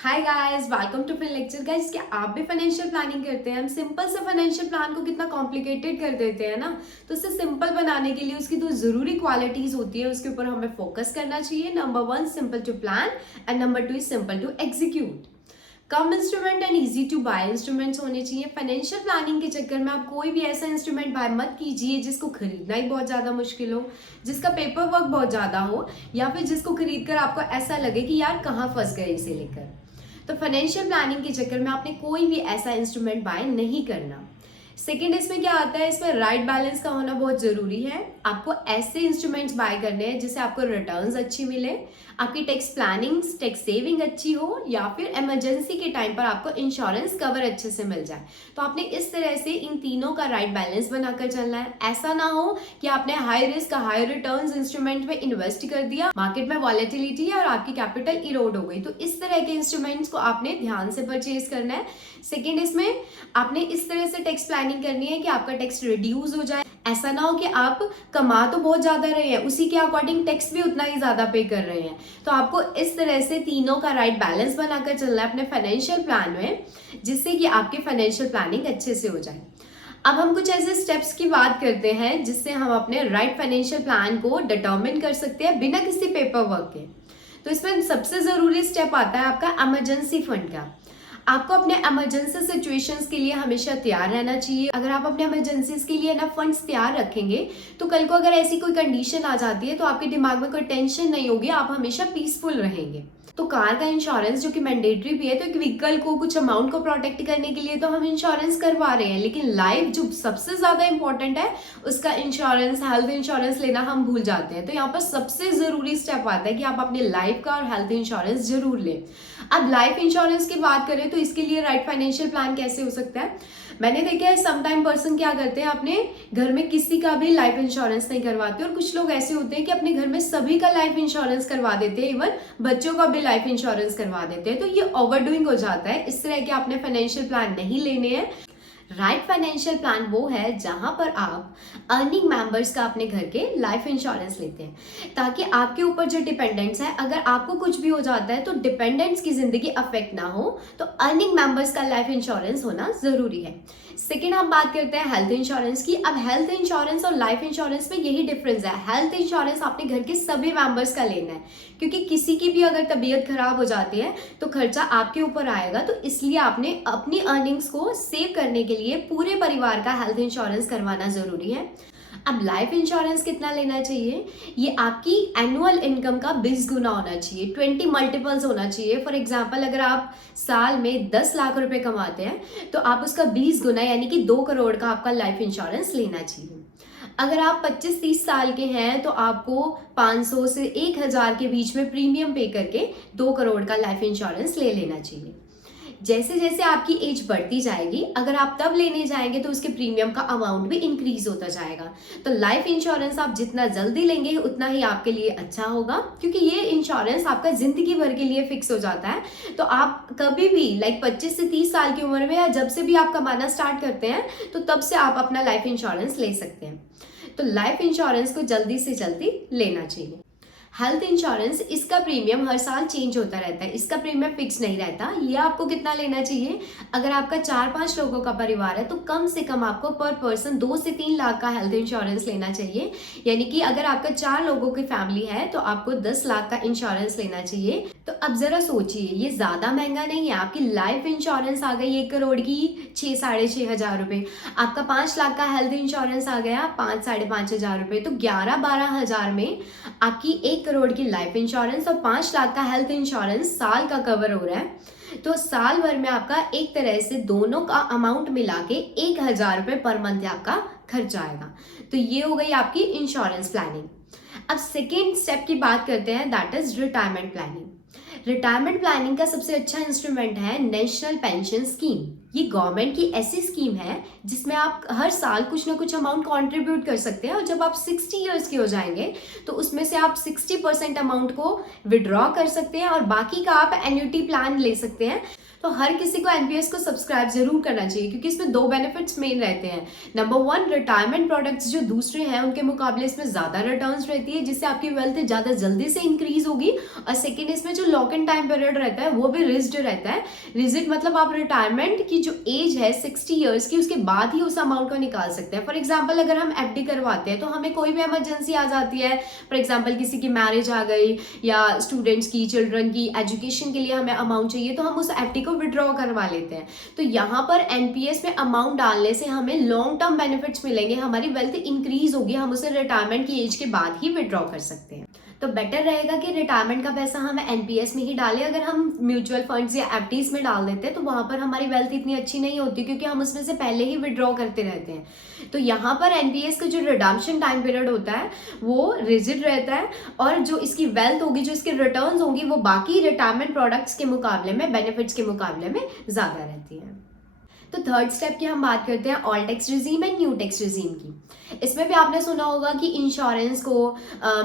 Hi guys, welcome to fin lecture. Guys, क्या आप भी फाइनेंशियल प्लानिंग करते हैं? हम सिंपल से फाइनेंशियल प्लान को कितना कॉम्प्लिकेटेड कर देते हैं ना। तो इसे सिंपल बनाने के लिए उसकी दो जरूरी क्वालिटीज होती है, उसके ऊपर हमें फोकस करना चाहिए। Number 1, simple to plan, and number 2 is simple to execute. कम instrument and easy to buy instruments होने चाहिए। फाइनेंशियल प्लानिंग के चक्कर में आप कोई भी ऐसा इंस्ट्रूमेंट बाय मत कीजिए जिसको खरीदना ही बहुत ज्यादा मुश्किल हो, जिसका पेपर वर्क बहुत ज्यादा हो, या फिर जिसको खरीद कर आपको ऐसा लगे कि यार कहाँ फंस गए इसे लेकर। तो फाइनेंशियल प्लानिंग के चक्कर में आपने कोई भी ऐसा इंस्ट्रूमेंट बाय नहीं करना। सेकेंड, इसमें क्या आता है, इसमें राइट बैलेंस का होना बहुत जरूरी है। आपको ऐसे इंस्ट्रूमेंट्स बाय करने हैं जिससे आपको रिटर्न्स अच्छी मिले, आपकी टैक्स प्लानिंग टैक्स सेविंग अच्छी हो, या फिर इमरजेंसी के टाइम पर आपको इंश्योरेंस कवर अच्छे से मिल जाए। तो आपने इस तरह से इन तीनों का राइट बैलेंस बनाकर चलना है। ऐसा ना हो कि आपने high risk high returns instrument में इन्वेस्ट कर दिया, मार्केट में वॉलेटिलिटी है और आपकी कैपिटल इरोड हो गई। तो इस तरह के इंस्ट्रूमेंट्स को आपने ध्यान से परचेज करना है। सेकेंड, इसमें आपने इस तरह से टैक्स प्लानिंग करनी है कि आपका टैक्स रिड्यूस हो जाए। ऐसा ना हो कि आप कमा तो बहुत ज्यादा रहे हैं, उसी के अकॉर्डिंग टैक्स भी उतना ही ज्यादा पे कर रहे हैं। तो आपको इस तरह से तीनों का राइट बैलेंस बनाकर चलना है अपने फाइनेंशियल प्लान में, जिससे कि आपकी फाइनेंशियल प्लानिंग अच्छे से हो जाए। अब हम कुछ ऐसे स्टेप्स की बात करते हैं जिससे हम अपने राइट फाइनेंशियल प्लान को डिटरमिन कर सकते हैं बिना किसी पेपर वर्क के। तो इसमें सबसे जरूरी स्टेप आता है आपका इमरजेंसी फंड का। आपको अपने इमरजेंसी सिचुएशंस के लिए हमेशा तैयार रहना चाहिए। अगर आप अपने इमरजेंसीज के लिए ना फंड्स तैयार रखेंगे तो कल को अगर ऐसी कोई कंडीशन आ जाती है तो आपके दिमाग में कोई टेंशन नहीं होगी, आप हमेशा पीसफुल रहेंगे। तो कार का इंश्योरेंस जो कि मैंडेटरी भी है, तो एक व्हीकल को कुछ अमाउंट को प्रोटेक्ट करने के लिए तो हम इंश्योरेंस करवा रहे हैं, लेकिन लाइफ जो सबसे ज्यादा इंपॉर्टेंट है उसका इंश्योरेंस, हेल्थ इंश्योरेंस लेना हम भूल जाते हैं। तो यहाँ पर सबसे जरूरी स्टेप आता है कि आप अपने लाइफ का और हेल्थ इंश्योरेंस जरूर लें। अब लाइफ इंश्योरेंस की बात करें तो इसके लिए राइट फाइनेंशियल प्लान कैसे हो सकता है? मैंने देखा है समटाइम पर्सन क्या करते हैं, अपने घर में किसी का भी लाइफ इंश्योरेंस नहीं करवाते, और कुछ लोग ऐसे होते हैं कि अपने घर में सभी का लाइफ इंश्योरेंस करवा देते हैं, इवन बच्चों का भी लाइफ इंश्योरेंस करवा देते हैं। तो ये ओवरडूइंग हो जाता है। इस तरह के आपने फाइनेंशियल प्लान नहीं लेने हैं। राइट फाइनेंशियल प्लान वो है जहां पर आप अर्निंग मेंबर्स का अपने घर के लाइफ इंश्योरेंस लेते हैं, ताकि आपके ऊपर जो डिपेंडेंट्स है, अगर आपको कुछ भी हो जाता है तो डिपेंडेंट्स की जिंदगी अफेक्ट ना हो। तो अर्निंग मेंबर्स का लाइफ इंश्योरेंस होना जरूरी है। सेकेंड, हम बात करते हैं हेल्थ इंश्योरेंस की। अब हेल्थ इंश्योरेंस और लाइफ इंश्योरेंस में यही डिफरेंस है। हेल्थ इंश्योरेंस आपने घर के सभी मेंबर्स का लेना है, क्योंकि किसी की भी अगर तबीयत खराब हो जाती है तो खर्चा आपके ऊपर आएगा। तो इसलिए आपने अपनी अर्निंग्स को सेव करने के लिए पूरे परिवार का हेल्थ इंश्योरेंस करवाना जरूरी है। अब लाइफ इंश्योरेंस कितना लेना चाहिए? ये आपकी एनुअल इनकम का 20 गुना होना चाहिए, 20 मल्टीपल्स होना चाहिए। फॉर एग्जांपल, अगर आप साल में 10 लाख रुपए कमाते हैं तो आप उसका 20 गुना यानी कि 2 करोड़ का आपका लाइफ इंश्योरेंस लेना चाहिए। अगर आप 25-30 साल के हैं तो आपको 500 से 1000 के बीच में प्रीमियम पे करके 2 करोड़ का लाइफ इंश्योरेंस ले लेना चाहिए। जैसे जैसे आपकी एज बढ़ती जाएगी, अगर आप तब लेने जाएंगे तो उसके प्रीमियम का अमाउंट भी इंक्रीज होता जाएगा। तो लाइफ इंश्योरेंस आप जितना जल्दी लेंगे उतना ही आपके लिए अच्छा होगा, क्योंकि ये इंश्योरेंस आपका जिंदगी भर के लिए फिक्स हो जाता है। तो आप कभी भी 25 से 30 साल की उम्र में या जब से भी आप कमाना स्टार्ट करते हैं तो तब से आप अपना लाइफ इंश्योरेंस ले सकते हैं। तो लाइफ इंश्योरेंस को जल्दी से जल्दी लेना चाहिए। हेल्थ इंश्योरेंस, इसका प्रीमियम हर साल चेंज होता रहता है, इसका प्रीमियम फिक्स नहीं रहता। ये आपको कितना लेना चाहिए? अगर आपका 4-5 लोगों का परिवार है तो कम से कम आपको पर पर्सन 2 से 3 लाख का हेल्थ इंश्योरेंस लेना चाहिए। यानी कि अगर आपका 4 लोगों की फैमिली है तो आपको 10 लाख का इंश्योरेंस लेना चाहिए। तो अब जरा सोचिए, ये ज्यादा महंगा नहीं है। आपकी लाइफ इंश्योरेंस आ गई 1 करोड़ की 6-6.5 हजार रुपए, आपका 5 लाख का हेल्थ इंश्योरेंस आ गया 5-5.5 हजार रुपए। तो 11-12 हजार में आपकी 1 करोड़ की लाइफ इंश्योरेंस और 5 लाख का हेल्थ इंश्योरेंस साल का कवर हो रहा है। तो साल भर में आपका एक तरह से दोनों का अमाउंट मिला के 1000 रुपए पर मंथ आपका खर्चा आएगा। तो ये हो गई आपकी इंश्योरेंस प्लानिंग। अब सेकेंड स्टेप की बात करते हैं, that is retirement planning. Retirement planning का सबसे अच्छा इंस्ट्रूमेंट है नेशनल पेंशन स्कीम। ये गवर्नमेंट की ऐसी स्कीम है जिसमें आप हर साल कुछ ना कुछ अमाउंट कंट्रीब्यूट कर सकते हैं, और जब आप 60 इयर्स के हो जाएंगे तो उसमें से आप 60% अमाउंट को विड्रॉ कर सकते हैं और बाकी का आप एन्युटी प्लान ले सकते हैं। तो हर किसी को एनपीएस को सब्सक्राइब जरूर करना चाहिए, क्योंकि इसमें 2 बेनिफिट्स मेन रहते हैं। नंबर 1, रिटायरमेंट प्रोडक्ट्स जो दूसरे हैं उनके मुकाबले इसमें ज़्यादा रिटर्न्स रहती है, जिससे आपकी वेल्थ ज़्यादा जल्दी से इंक्रीज होगी। और सेकेंड, इसमें जो लॉक इन टाइम पीरियड रहता है वो भी रिज्ड रहता है। रिजिड मतलब आप रिटायरमेंट की जो एज है 60 ईयर्स की, उसके बाद ही उस अमाउंट को निकाल सकते हैं। फॉर एग्जाम्पल अगर हम एफडी करवाते हैं तो हमें कोई भी इमरजेंसी आ जाती है, फॉर एग्जाम्पल किसी की मैरिज आ गई या स्टूडेंट्स की, चिल्ड्रन की एजुकेशन के लिए हमें अमाउंट चाहिए, तो हम उस एफडी को विड्रॉ करवा लेते हैं। तो यहाँ पर एनपीएस में अमाउंट डालने से हमें लॉन्ग टर्म बेनिफिट्स मिलेंगे, हमारी वेल्थ इंक्रीज होगी, हम उसे रिटायरमेंट की एज के बाद ही विड्रॉ कर सकते हैं। तो बेटर रहेगा कि रिटायरमेंट का पैसा हम एनपीएस में ही डालें। अगर हम म्यूचुअल फंड्स या एफडीज में डाल देते हैं तो वहां पर हमारी वेल्थ इतनी अच्छी नहीं होती, क्योंकि हम उसमें से पहले ही विड्रॉ करते रहते हैं। तो यहाँ पर एनपीएस का जो रिडम्पशन टाइम पीरियड होता है वो रिजिड रहता है, और जो इसकी वेल्थ होगी, जो इसकी रिटर्न्स होंगी, वो बाकी रिटायरमेंट प्रोडक्ट्स के मुकाबले में, बेनिफिट्स के मुकाबले में ज्यादा रहती है। तो थर्ड स्टेप की हम बात करते हैं all tax regime and new tax regime की। इसमें भी आपने सुना होगा कि इंश्योरेंस को,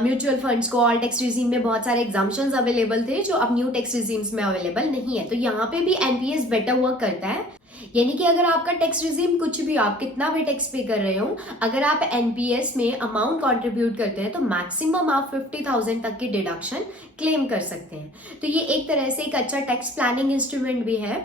म्यूचुअल फंड्स को ऑल टैक्स रिजीम में बहुत सारे एग्जाम्पशंस अवेलेबल थे जो अब न्यू टैक्स रिजीम्स में अवेलेबल नहीं है। तो यहाँ पे भी एनपीएस बेटर वर्क करता है, यानी कि अगर आपका टैक्स रिजीम कुछ भी, आप कितना भी टैक्स पे कर रहे हो, अगर आप एनपीएस में अमाउंट कंट्रीब्यूट करते हैं तो मैक्सिमम आप 50,000 तक की डिडक्शन क्लेम कर सकते हैं। तो ये एक तरह से एक अच्छा टैक्स प्लानिंग इंस्ट्रूमेंट भी है।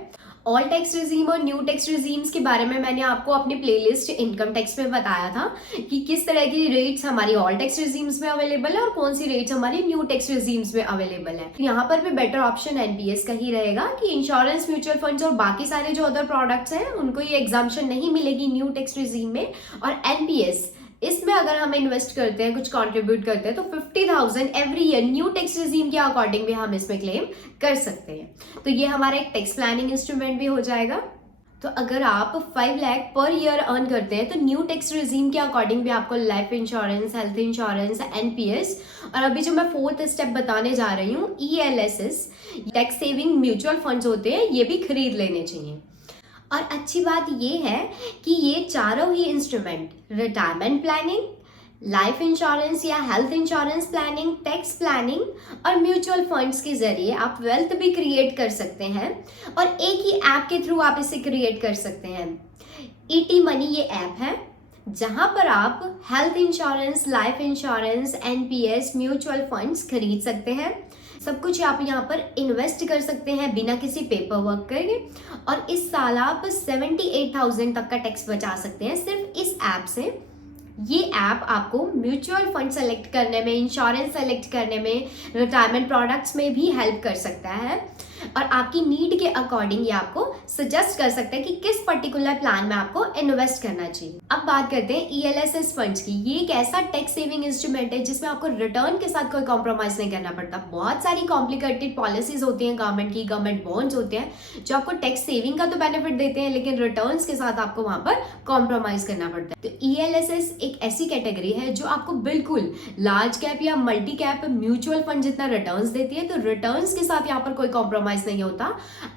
ऑल टैक्स रिजीम और न्यू टैक्स रिजीम्स के बारे में मैंने आपको अपनी प्लेलिस्ट इनकम टैक्स में बताया था कि किस तरह की रेट्स हमारी ऑल टैक्स रिजीम्स में अवेलेबल है और कौन सी रेट्स हमारी न्यू टैक्स रिजीम्स में अवेलेबल है। यहाँ पर भी बेटर ऑप्शन एनपीएस का ही रहेगा कि इंश्योरेंस, म्यूचुअल फंड्स और बाकी सारे जो अदर प्रोडक्ट्स हैं उनको ये एग्जाम्पशन नहीं मिलेगी न्यू टैक्स रिजीम में। और एनपीएस, इसमें अगर हम इन्वेस्ट करते हैं, कुछ कंट्रीब्यूट करते हैं, तो 50,000 every year new tax regime के अकॉर्डिंग भी हम इसमें क्लेम कर सकते हैं। तो ये हमारा एक टैक्स प्लानिंग इंस्ट्रूमेंट भी हो जाएगा। तो अगर आप 5 लाख पर ईयर अर्न करते हैं तो न्यू टैक्स रिजीम के अकॉर्डिंग भी आपको life insurance, health insurance, NPS, और अभी जो मैं 4th स्टेप बताने जा रही हूँ, ELSS, tax saving mutual funds होते हैं, ये भी खरीद लेने चाहिए। और अच्छी बात ये है कि ये चारों ही instrument, retirement planning, life insurance या health insurance planning, tax planning और म्यूचुअल फंड्स के जरिए आप वेल्थ भी क्रिएट कर सकते हैं, और एक ही ऐप के थ्रू आप इसे क्रिएट कर सकते हैं। ईटी मनी ये ऐप है जहां पर आप health insurance, life insurance, NPS, mutual funds खरीद सकते हैं। सब कुछ आप यहाँ पर इन्वेस्ट कर सकते हैं बिना किसी पेपर वर्क के, और इस साल आप 78,000 तक का टैक्स बचा सकते हैं सिर्फ इस ऐप से। ये ऐप आपको म्यूचुअल फंड सेलेक्ट करने में, इंश्योरेंस सेलेक्ट करने में, रिटायरमेंट प्रोडक्ट्स में भी हेल्प कर सकता है, और आपकी नीड के अकॉर्डिंग ये आपको सजेस्ट कर सकता है कि किस पर्टिकुलर प्लान में आपको इन्वेस्ट करना चाहिए। अब बात करते हैं ईएलएसएस फंड्स की। ये एक ऐसा टैक्स सेविंग इंस्ट्रूमेंट है जिसमें आपको रिटर्न के साथ कोई कॉम्प्रोमाइज नहीं करना पड़ता। बहुत सारी कॉम्प्लिकेटेड पॉलिसीज होती हैं गवर्नमेंट की, गवर्नमेंट बॉन्ड्स होते हैं जो आपको टैक्स सेविंग का तो बेनिफिट देते हैं, लेकिन रिटर्न्स के साथ आपको वहां पर कॉम्प्रोमाइज करना पड़ता है। तो ईएलएसएस एक ऐसी कैटेगरी है जो आपको बिल्कुल लार्ज कैप या मल्टी कैप म्यूचुअल फंड जितना रिटर्न्स देती है। तो रिटर्न्स के साथ यहाँ पर कोई कॉम्प्रोमाइज नहीं होता,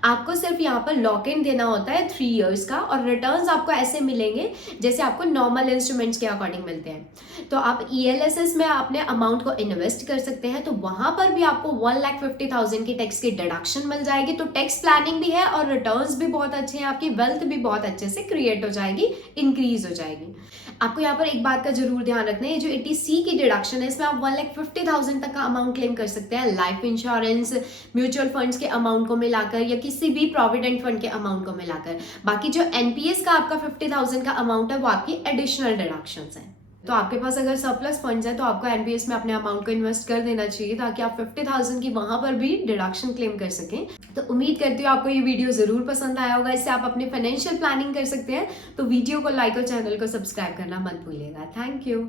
आपको सिर्फ यहाँ पर लॉक इन देना होता है 3 इयर्स का, और रिटर्न्स आपको ऐसे मिलेंगे जैसे आपको नॉर्मल इंस्ट्रूमेंट्स के अकॉर्डिंग मिलते हैं। तो आप ईएलएसएस में अपने अमाउंट को इन्वेस्ट कर सकते हैं, तो वहां पर भी आपको 1,50,000 की टैक्स की डिडक्शन मिल जाएगी। तो टैक्स प्लानिंग भी है और रिटर्न्स भी बहुत अच्छे हैं, आपकी वेल्थ भी बहुत अच्छे से क्रिएट हो जाएगी, इंक्रीज हो जाएगी। आपको यहाँ पर एक बात का जरूर ध्यान रखना है, जो 80C की डिडक्शन है इसमें आप 1,50,000 तक का अमाउंट क्लेम कर सकते हैं, लाइफ इंश्योरेंस, म्यूचुअल फंड्स के अमाउंट को मिलाकर या किसी भी प्रोविडेंट फंड के अमाउंट को मिलाकर। बाकी जो एनपीएस का आपका 50,000 का अमाउंट है वो आपकी एडिशनल डिडक्शंस है। तो आपके पास अगर सरप्लस फंड्स है तो आपको एनपीएस में अपने अमाउंट को इन्वेस्ट कर देना चाहिए, ताकि आप 50,000 की वहां पर भी डिडक्शन क्लेम कर सकें। तो उम्मीद करती हूँ आपको ये वीडियो जरूर पसंद आया होगा, इससे आप अपनी फाइनेंशियल प्लानिंग कर सकते हैं। तो वीडियो को लाइक और चैनल को सब्सक्राइब करना मत भूलिएगा। Thank you.